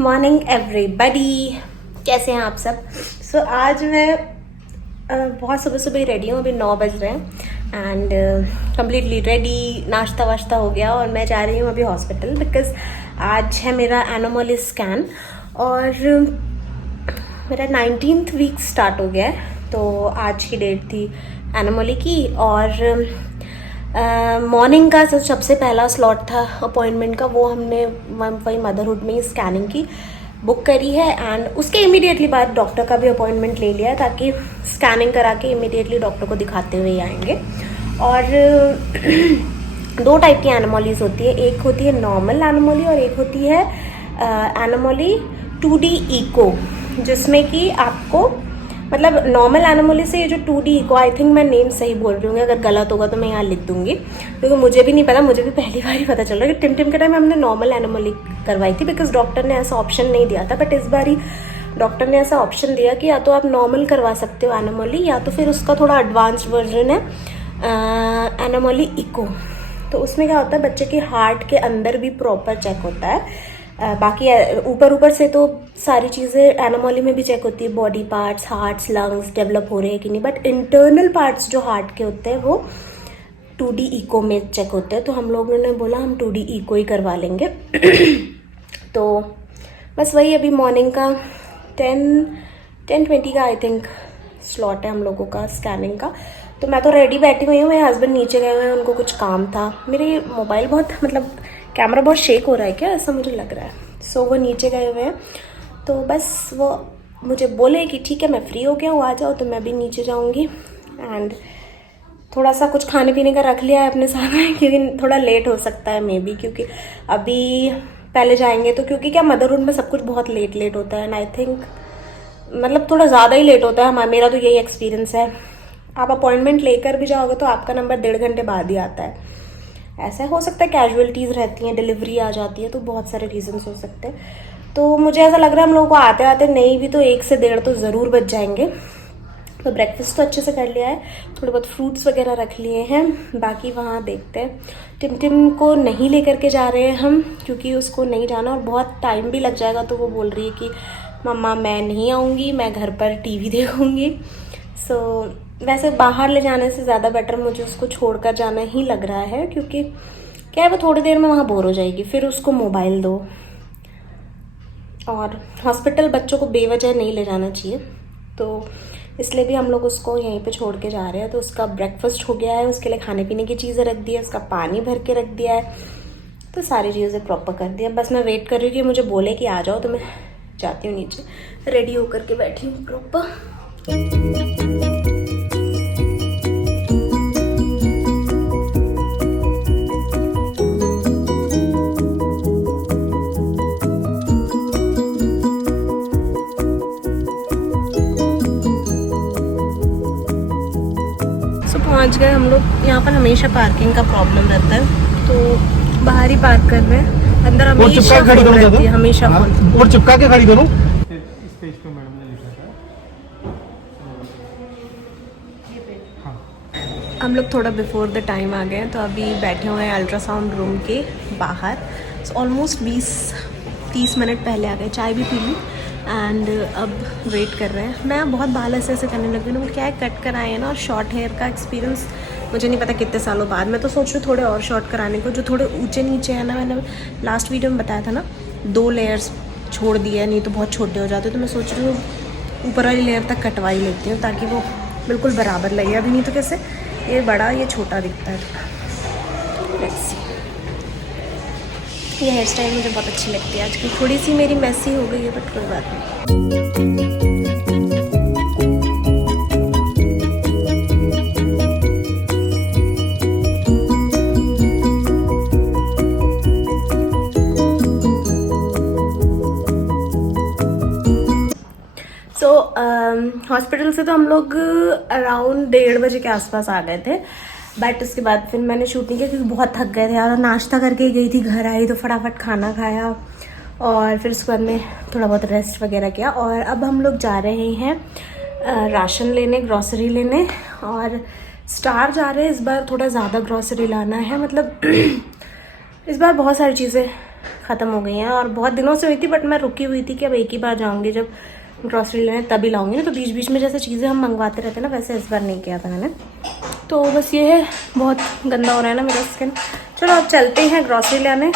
Morning everybody, कैसे हैं आप सब। आज मैं बहुत सुबह सुबह ही रेडी हूँ। अभी 9 बज रहे हैं एंड कम्प्लीटली रेडी, नाश्ता वाश्ता हो गया और मैं जा रही हूँ अभी हॉस्पिटल बिकॉज आज है मेरा एनोमली स्कैन और मेरा 19th वीक स्टार्ट हो गया है। तो आज की डेट थी एनोमली की और मॉर्निंग का सबसे पहला स्लॉट था अपॉइंटमेंट का, वो हमने वही मदरहुड में ही स्कैनिंग की बुक करी है एंड उसके इमीडिएटली बाद डॉक्टर का भी अपॉइंटमेंट ले लिया है ताकि स्कैनिंग करा के इमीडिएटली डॉक्टर को दिखाते हुए ही आएंगे। और 2 टाइप की एनोमलीज होती है, एक होती है नॉर्मल एनोमली और एक होती है एनोमली 2D इको, जिसमें कि आपको मतलब नॉर्मल एनोमली से ये जो 2D इको, आई थिंक मैं नेम सही बोल रही हूँ, अगर गलत होगा तो मैं यहाँ लिख दूंगी क्योंकि मुझे भी नहीं पता, मुझे भी पहली बार ही पता चल रहा है कि टिम के टाइम हमने नॉर्मल एनोमली करवाई थी बिकॉज डॉक्टर ने ऐसा ऑप्शन नहीं दिया था। बट इस बार ही डॉक्टर ने ऐसा ऑप्शन दिया कि या तो आप नॉर्मल करवा सकते हो एनोमली या तो फिर उसका थोड़ा एडवांस्ड वर्जन है एनोमली इको। तो उसमें क्या होता है, बच्चे के हार्ट के अंदर भी प्रॉपर चेक होता है। बाकी ऊपर से तो सारी चीज़ें एनोमली में भी चेक होती है, body parts, hearts, lungs develop हो रहे हैं कि नहीं, बट इंटरनल पार्ट्स जो हार्ट के होते हैं वो 2D इको में चेक होते हैं। तो हम लोगों ने बोला हम 2D इको ही करवा लेंगे। तो बस वही अभी मॉर्निंग का 10:20 का आई थिंक स्लॉट है हम लोगों का स्कैनिंग का। तो मैं तो रेडी बैठी हुई हूँ, मेरे हस्बैंड नीचे गए हुए हैं, उनको कुछ काम था। मेरे मोबाइल बहुत मतलब कैमरा बहुत शेक हो रहा है क्या, ऐसा मुझे लग रहा है। सो वो नीचे गए हुए हैं तो बस वो मुझे बोले कि ठीक है मैं फ्री हो गया हूँ आ जाओ, तो मैं भी नीचे जाऊँगी एंड थोड़ा सा कुछ खाने पीने का रख लिया है अपने साथ में क्योंकि थोड़ा लेट हो सकता है मे बी, क्योंकि अभी पहले जाएंगे तो क्योंकि क्या मदरहुड में सब कुछ बहुत लेट होता है एंड आई थिंक मतलब थोड़ा ज़्यादा ही लेट होता है। मेरा तो यही एक्सपीरियंस है, आप अपॉइंटमेंट लेकर भी जाओगे तो आपका नंबर 1.5 घंटे बाद ही आता है। ऐसा हो सकता है कैजुअलिटीज़ रहती हैं, डिलीवरी आ जाती है, तो बहुत सारे रीजंस हो सकते हैं। तो मुझे ऐसा लग रहा है हम लोगों को आते आते नहीं भी तो 1 से 1.5 तो ज़रूर बच जाएंगे। तो ब्रेकफास्ट तो अच्छे से कर लिया है, थोड़े बहुत फ्रूट्स वगैरह रख लिए हैं, बाकी वहाँ देखते हैं। टिम को नहीं लेकर के जा रहे हैं हम क्योंकि उसको नहीं जाना और बहुत टाइम भी लग जाएगा। तो वो बोल रही है कि मम्मा मैं नहीं आऊँगी, मैं घर पर टीवी देखूँगी। सो वैसे बाहर ले जाने से ज़्यादा बेटर मुझे उसको छोड़कर जाना ही लग रहा है, क्योंकि क्या है वो थोड़ी देर में वहाँ बोर हो जाएगी, फिर उसको मोबाइल दो। और हॉस्पिटल बच्चों को बेवजह नहीं ले जाना चाहिए, तो इसलिए भी हम लोग उसको यहीं पे छोड़ के जा रहे हैं। तो उसका ब्रेकफास्ट हो गया है, उसके लिए खाने पीने की चीज़ें रख दी है, उसका पानी भर के रख दिया है, तो सारी चीज़ें प्रॉपर कर दिया। बस मैं वेट कर रही हूँ कि मुझे बोले कि आ जाओ, तो मैं जाती हूँ नीचे, रेडी होकर के बैठी हूँ प्रॉपर। पहुंच गए हम लोग। यहाँ पर हमेशा पार्किंग का प्रॉब्लम रहता है तो बाहर ही पार्क कर रहे हैं, अंदर हमेशा फुल रहती है, हमेशा फुल। और चिपका के खड़ी करूं। हम लोग थोड़ा बिफोर द टाइम आ गए हैं, तो अभी बैठे हुए हैं अल्ट्रासाउंड रूम के बाहर। ऑलमोस्ट 20-30 मिनट पहले आ गए, चाय भी पी ली एंड अब वेट कर रहे हैं। मैं बहुत बाल ऐसे करने लगी हूँ, क्या है कट कर आए हैं ना, और शॉर्ट हेयर का एक्सपीरियंस मुझे नहीं पता कितने सालों बाद। मैं तो सोच रही हूँ थोड़े और शॉर्ट कराने को, जो थोड़े ऊंचे नीचे है ना, मैंने लास्ट वीडियो में बताया था ना 2 लेयर्स छोड़ दिए, नहीं तो बहुत छोटे हो जाते। तो मैं सोच रही हूँ ऊपर वाली लेयर तक कटवा ही लेती हूँ ताकि वो बिल्कुल बराबर लगे। अभी नहीं तो कैसे ये बड़ा ये छोटा दिखता है। लेट्स सी, ये हेयर स्टाइल मुझे बहुत अच्छी लगती है आजकल, थोड़ी सी मेरी मैसी हो गई है बट कोई बात नहीं। हॉस्पिटल से तो हम लोग अराउंड 1:30 बजे के आसपास आ गए थे, बट उसके बाद फिर मैंने शूट नहीं किया क्योंकि बहुत थक गए थे यार। नाश्ता करके गई थी, घर आई तो फटाफट खाना खाया और फिर उसके बाद में थोड़ा बहुत रेस्ट वगैरह किया। और अब हम लोग जा रहे हैं राशन लेने, ग्रॉसरी लेने, और स्टार जा रहे हैं। इस बार थोड़ा ज़्यादा ग्रॉसरी लाना है, मतलब इस बार बहुत सारी चीज़ें ख़त्म हो गई हैं और बहुत दिनों से हुई थी, बट मैं रुकी हुई थी कि अब एक ही बार जाऊँगी जब ग्रॉसरी लेने, तभी लाऊंगी ना। तो बीच बीच में जैसे चीज़ें हम मंगवाते रहते हैं ना, वैसे इस बार नहीं किया था मैंने। तो बस ये है, बहुत गंदा हो रहा है ना मेरा स्किन। चलो अब चलते हैं ग्रॉसरी लेने।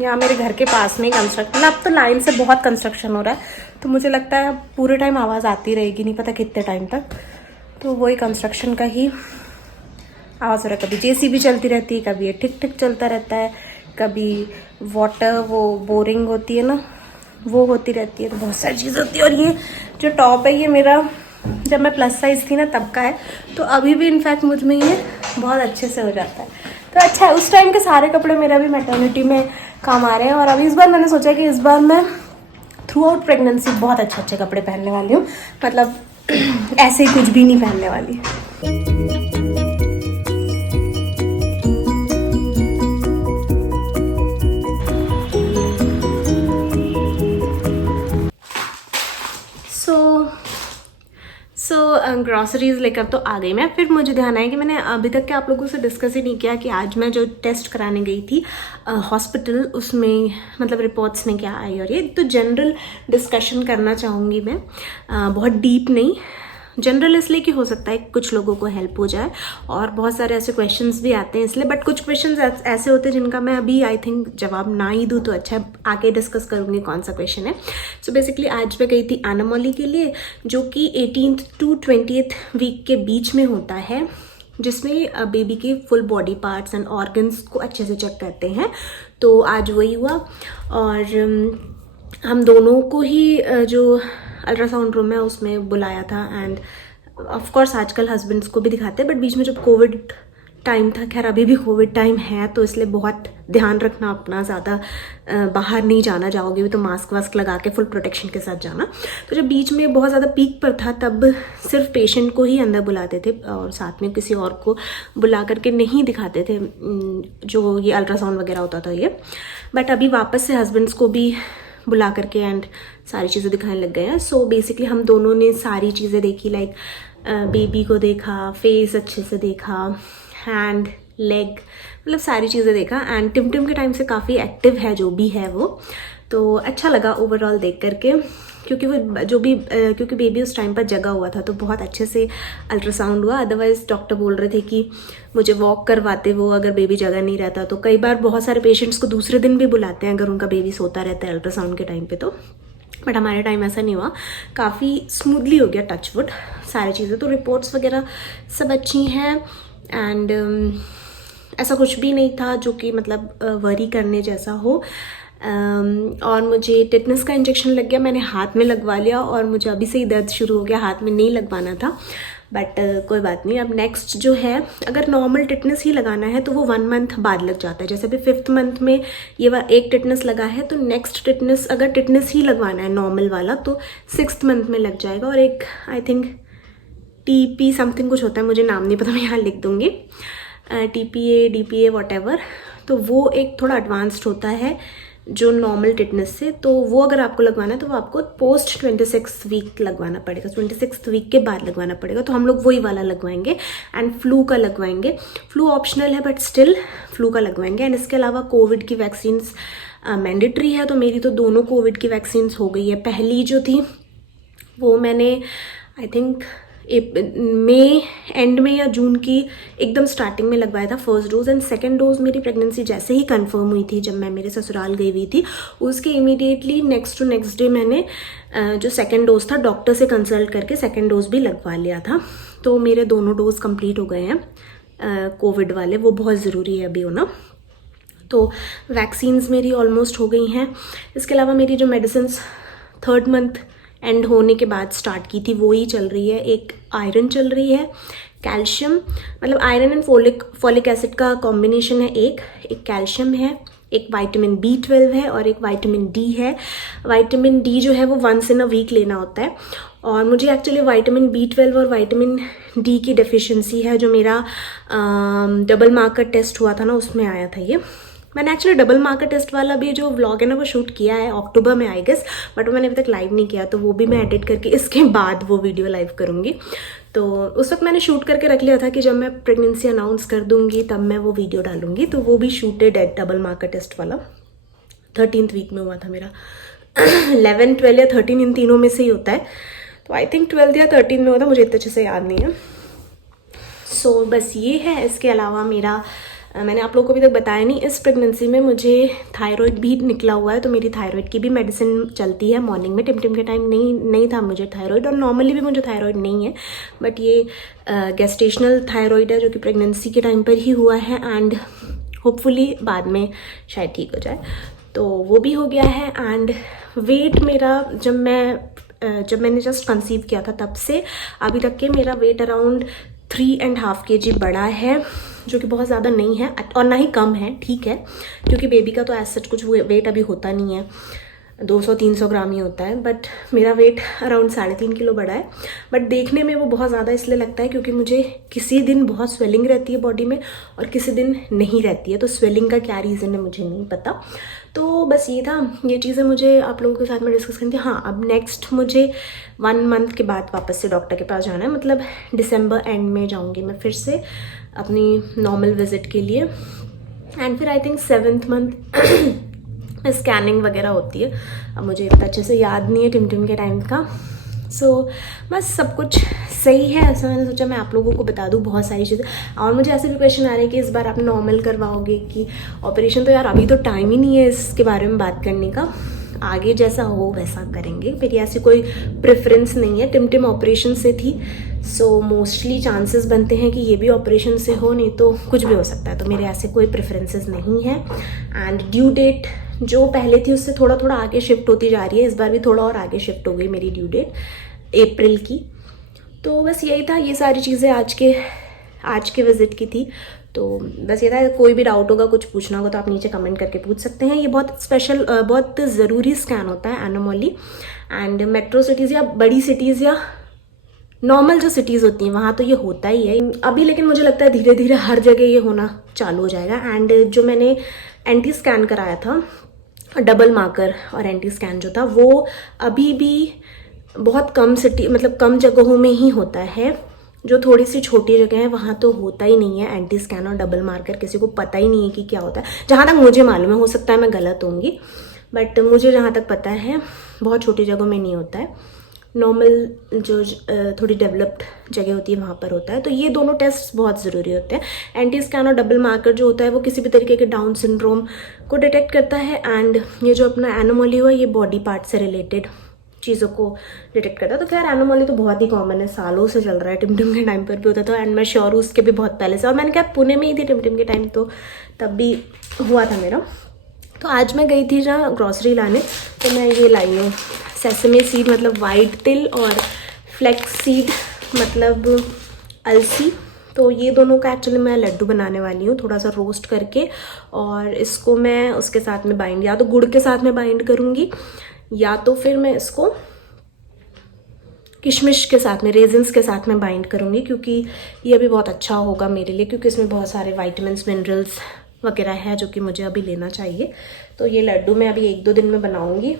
यहाँ मेरे घर के पास में ही कंस्ट्रक्शन, अब तो लाइन से बहुत कंस्ट्रक्शन हो रहा है, तो मुझे लगता है अब पूरे टाइम आवाज़ आती रहेगी, नहीं पता कितने टाइम तक। तो वही कंस्ट्रक्शन का ही आवाज़ हो रहा है। कभी जेसीबी चलती रहती है, कभी ये ठिक ठिक चलता रहता है, कभी वाटर वो बोरिंग होती है ना, वो होती रहती है। तो बहुत सारी चीज़ होती है। और ये जो टॉप है ये मेरा जब मैं प्लस साइज़ थी ना तब का है, तो अभी भी इनफैक्ट मुझ में ये बहुत अच्छे से हो जाता है। तो अच्छा है, उस टाइम के सारे कपड़े मेरा भी मैटर्निटी में काम आ रहे हैं। और अभी इस बार मैंने सोचा कि इस बार मैं थ्रू आउट प्रेगनेंसी बहुत अच्छे अच्छे कपड़े पहनने वाली हूँ, मतलब ऐसे ही कुछ भी नहीं पहनने वाली। ग्रॉसरीज लेकर तो आ गई मैं। फिर मुझे ध्यान आया कि मैंने अभी तक के आप लोगों से डिस्कस ही नहीं किया कि आज मैं जो टेस्ट कराने गई थी हॉस्पिटल, उसमें मतलब रिपोर्ट्स में क्या आई। और ये तो जनरल डिस्कशन करना चाहूँगी मैं, बहुत डीप नहीं, जनरल इसलिए कि हो सकता है कुछ लोगों को हेल्प हो जाए। और बहुत सारे ऐसे क्वेश्चंस भी आते हैं इसलिए, बट कुछ क्वेश्चंस ऐसे होते हैं जिनका मैं अभी आई थिंक जवाब ना ही दूँ तो अच्छा है, आगे डिस्कस करूँगी कौन सा क्वेश्चन है। सो बेसिकली आज मैं गई थी एनामोली के लिए, जो कि 18th to 20th वीक के बीच में होता है, जिसमें बेबी के full body parts and organs को अच्छे से चेक करते हैं। तो आज वही हुआ। और हम दोनों को ही जो अल्ट्रासाउंड रूम है उसमें बुलाया था। एंड ऑफ कोर्स आजकल हस्बैंड्स को भी दिखाते हैं, बट बीच में जब कोविड टाइम था, खैर अभी भी कोविड टाइम है, तो इसलिए बहुत ध्यान रखना अपना, ज़्यादा बाहर नहीं जाना, जाओगे भी तो मास्क वास्क लगा के फुल प्रोटेक्शन के साथ जाना। तो जब बीच में बहुत ज़्यादा पीक पर था तब सिर्फ पेशेंट को ही अंदर बुलाते थे और साथ में किसी और को बुला करके नहीं दिखाते थे जो ये अल्ट्रासाउंड वगैरह होता था ये। बट अभी वापस से हस्बैंड्स को भी बुला करके एंड सारी चीज़ें दिखाने लग गए हैं। सो बेसिकली हम दोनों ने सारी चीज़ें देखी, लाइक बेबी को देखा, फेस अच्छे से देखा, हैंड, लेग, मतलब सारी चीज़ें देखा। एंड टिम के टाइम से काफ़ी एक्टिव है जो भी है वो, तो अच्छा लगा ओवरऑल देख करके। क्योंकि वो जो भी क्योंकि बेबी उस टाइम पर जगा हुआ था तो बहुत अच्छे से अल्ट्रासाउंड हुआ। अदरवाइज़ डॉक्टर बोल रहे थे कि मुझे वॉक करवाते वो, अगर बेबी जगह नहीं रहता तो। कई बार बहुत सारे पेशेंट्स को दूसरे दिन भी बुलाते हैं अगर उनका बेबी सोता रहता है अल्ट्रासाउंड के टाइम पे तो, बट हमारे टाइम ऐसा नहीं हुआ, काफ़ी स्मूथली हो गया, टचवुड सारी चीज़ें। तो रिपोर्ट्स वगैरह सब अच्छी हैं एंड ऐसा कुछ भी नहीं था जो कि मतलब वरी करने जैसा हो। और मुझे टिटनेस का इंजेक्शन लग गया, मैंने हाथ में लगवा लिया और मुझे अभी से ही दर्द शुरू हो गया, हाथ में नहीं लगवाना था, बट कोई बात नहीं। अब नेक्स्ट जो है, अगर नॉर्मल टिटनेस ही लगाना है तो वो 1 मंथ बाद लग जाता है। जैसे अभी 5th मंथ में ये एक टिटनेस लगा है तो नेक्स्ट टिटनेस, अगर टिटनेस ही लगवाना है नॉर्मल वाला, तो 6th मंथ में लग जाएगा। और एक आई थिंक TP समथिंग कुछ होता है, मुझे नाम नहीं पता, मैं यहाँ लिख दूँगी, TPA DPA वॉटेवर, तो वो एक थोड़ा एडवांस्ड होता है जो नॉर्मल टिटनेस से। तो वो अगर आपको लगवाना है तो वो आपको पोस्ट 26 वीक लगवाना पड़ेगा, 26 वीक के बाद लगवाना पड़ेगा। तो हम लोग वही वाला लगवाएंगे एंड फ्लू का लगवाएंगे। फ्लू ऑप्शनल है बट स्टिल फ्लू का लगवाएंगे। एंड इसके अलावा कोविड की वैक्सीन्स मैंडेटरी है, तो मेरी तो दोनों कोविड की वैक्सीन्स हो गई है। पहली जो थी वो मैंने आई थिंक मई एंड में या जून की एकदम स्टार्टिंग में लगवाया था first dose. And second dose मेरी प्रेगनेंसी जैसे ही कंफर्म हुई थी, जब मैं मेरे ससुराल गई हुई थी, उसके immediately next to next day मैंने जो सेकंड डोज था डॉक्टर से कंसल्ट करके सेकंड डोज भी लगवा लिया था। तो मेरे दोनों डोज कंप्लीट हो गए हैं कोविड वाले, वो बहुत ज़रूरी है अभी होना। तो वैक्सीन्स मेरी ऑलमोस्ट हो गई हैं। इसके अलावा मेरी जो मेडिसिन 3rd मंथ एंड होने के बाद स्टार्ट की थी वो ही चल रही है। एक आयरन चल रही है, कैल्शियम, मतलब आयरन एंड फोलिक एसिड का कॉम्बिनेशन है, एक कैल्शियम है, एक विटामिन B12 है और एक विटामिन D है। विटामिन D जो है वो वंस इन अ वीक लेना होता है और मुझे एक्चुअली विटामिन B12 और विटामिन D की डेफिशिएंसी है, जो मेरा डबल मार्कर टेस्ट हुआ था ना उसमें आया था ये। मैंने एक्चुअली डबल मार्कर टेस्ट वाला भी जो व्लॉग है ना वो शूट किया है अक्टूबर में आई गेस, बट वो मैंने अभी तक लाइव नहीं किया, तो वो भी मैं एडिट करके इसके बाद वो वीडियो लाइव करूँगी। तो उस वक्त मैंने शूट करके रख लिया था कि जब मैं प्रेगनेंसी अनाउंस कर दूँगी तब मैं वो वीडियो डालूँगी, तो वो भी शूटेड है डबल मार्कर टेस्ट वाला। 13th वीक में हुआ था मेरा। 11, 12 या 13 इन तीनों में से ही होता है। तो आई थिंक 12 या 13 में हुआ था, मुझे इतने अच्छे से याद नहीं है। सो बस ये है। इसके अलावा मेरा मैंने आप लोगों को अभी तक बताया नहीं, इस प्रेगनेंसी में मुझे थायराइड भी निकला हुआ है। तो मेरी थायराइड की भी मेडिसिन चलती है मॉर्निंग में। टिम के टाइम नहीं था मुझे थायराइड, और नॉर्मली भी मुझे थायराइड नहीं है, बट ये गेस्टेशनल थायराइड है जो कि प्रेगनेंसी के टाइम पर ही हुआ है, एंड होपफुली बाद में शायद ठीक हो जाए। तो वो भी हो गया है। एंड वेट मेरा जब मैंने जस्ट कंसीव किया था तब से अभी तक के मेरा वेट अराउंड 3.5 kg बढ़ा है, जो कि बहुत ज़्यादा नहीं है और ना ही कम है, ठीक है, क्योंकि बेबी का तो ऐसा कुछ वेट अभी होता नहीं है, 200-300 ग्राम ही होता है। बट मेरा वेट अराउंड 3.5 किलो बढ़ा है। बट देखने में वो बहुत ज़्यादा इसलिए लगता है क्योंकि मुझे किसी दिन बहुत स्वेलिंग रहती है बॉडी में और किसी दिन नहीं रहती है। तो स्वेलिंग का क्या रीज़न है मुझे नहीं पता। तो बस ये था, ये चीज़ें मुझे आप लोगों के साथ में डिस्कस करनी थी। हाँ, अब नेक्स्ट मुझे 1 मंथ के बाद वापस से डॉक्टर के पास जाना है, मतलब दिसंबर एंड में जाऊँगी मैं फिर से अपनी नॉर्मल विजिट के लिए। एंड फिर I think 7th month scanning वगैरह होती है। अब मुझे इतना अच्छे से याद नहीं है टिम के टाइम का। सो बस सब कुछ सही है, ऐसा मैंने सोचा मैं आप लोगों को बता दूँ बहुत सारी चीज़ें। और मुझे ऐसे भी क्वेश्चन आ रहे हैं कि इस बार आप नॉर्मल करवाओगे कि ऑपरेशन। तो यार अभी तो टाइम ही नहीं है इसके बारे में बात करने का, आगे जैसा हो वैसा करेंगे। मेरी ऐसी कोई प्रेफरेंस नहीं है। टिम ऑपरेशन से थी, सो मोस्टली चांसेस बनते हैं कि ये भी ऑपरेशन से हो, नहीं तो कुछ भी हो सकता है। तो मेरे ऐसे कोई प्रेफरेंसेस नहीं है। एंड ड्यू डेट जो पहले थी उससे थोड़ा थोड़ा आगे शिफ्ट होती जा रही है। इस बार भी थोड़ा और आगे शिफ्ट हो गई मेरी ड्यू डेट, अप्रैल की। तो बस यही था, ये सारी चीज़ें आज के विजिट की थी। तो बस ये था, कोई भी डाउट होगा, कुछ पूछना होगा तो आप नीचे कमेंट करके पूछ सकते हैं। ये बहुत स्पेशल, बहुत ज़रूरी स्कैन होता है एनोमली। एंड मेट्रो सिटीज़ या बड़ी सिटीज़ या नॉर्मल जो सिटीज़ होती हैं वहाँ तो ये होता ही है अभी, लेकिन मुझे लगता है धीरे धीरे हर जगह ये होना चालू हो जाएगा। एंड जो मैंने एंटी स्कैन कराया था, डबल मार्कर और एंटी स्कैन जो था, वो अभी भी बहुत कम मतलब कम जगहों में ही होता है। जो थोड़ी सी छोटी जगह है वहाँ तो होता ही नहीं है एंटी स्कैन और डबल मार्कर, किसी को पता ही नहीं है कि क्या होता है। जहाँ तक मुझे मालूम है, हो सकता है मैं गलत होंगी, बट मुझे जहाँ तक पता है बहुत छोटी जगहों में नहीं होता है। नॉर्मल जो थोड़ी डेवलप्ड जगह होती है वहाँ पर होता है। तो ये दोनों टेस्ट बहुत ज़रूरी होते हैं। एंटी स्कैन और डबल मार्कर जो होता है वो किसी भी तरीके के डाउन सिंड्रोम को डिटेक्ट करता है। एंड ये जो अपना एनोमली हुआ, ये बॉडी पार्ट से रिलेटेड चीज़ों को डिटेक्ट करता है। तो खैर एनोमली तो बहुत ही कॉमन है, सालों से चल रहा है, टिम के टाइम पर भी होता था। एंड मैं श्योर हूँ उसके भी बहुत पहले से, और मैंने कहा पुणे में ही थी टिम के टाइम, तो तब भी हुआ था मेरा। तो आज मैं गई थी जहाँ ग्रॉसरी लाने, तो मैं ये लाई हूँ सेसमे सीड मतलब वाइट तिल, और फ्लेक्स सीड मतलब अलसी। तो ये दोनों का एक्चुअली मैं लड्डू बनाने वाली हूँ, थोड़ा सा रोस्ट करके, और इसको मैं उसके साथ में बाइंड, या तो गुड़ के साथ में बाइंड करूँगी, या तो फिर मैं इसको किशमिश के साथ में, रेजिन्स के साथ में बाइंड करूँगी, क्योंकि ये भी बहुत अच्छा होगा मेरे लिए, क्योंकि इसमें बहुत सारे वाइटामिन्स मिनरल्स वगैरह है जो कि मुझे अभी लेना चाहिए। तो ये लड्डू मैं अभी 1-2 दिन में बनाऊँगी।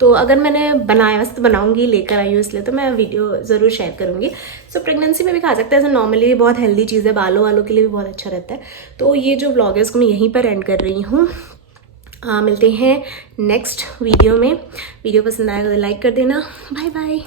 तो अगर मैंने बनाया, वैसे तो बनाऊंगी, लेकर आई हूँ इसलिए, तो मैं वीडियो ज़रूर शेयर करूँगी। सो प्रेगनेंसी में भी खा सकते हैं, ऐसे नॉर्मली बहुत हेल्दी चीज़ है, बालों के लिए भी बहुत अच्छा रहता है। तो ये जो व्लॉग है उसको मैं यहीं पर एंड कर रही हूँ। मिलते हैं नेक्स्ट वीडियो में। वीडियो पसंद आएगा तो लाइक कर देना। Bye bye.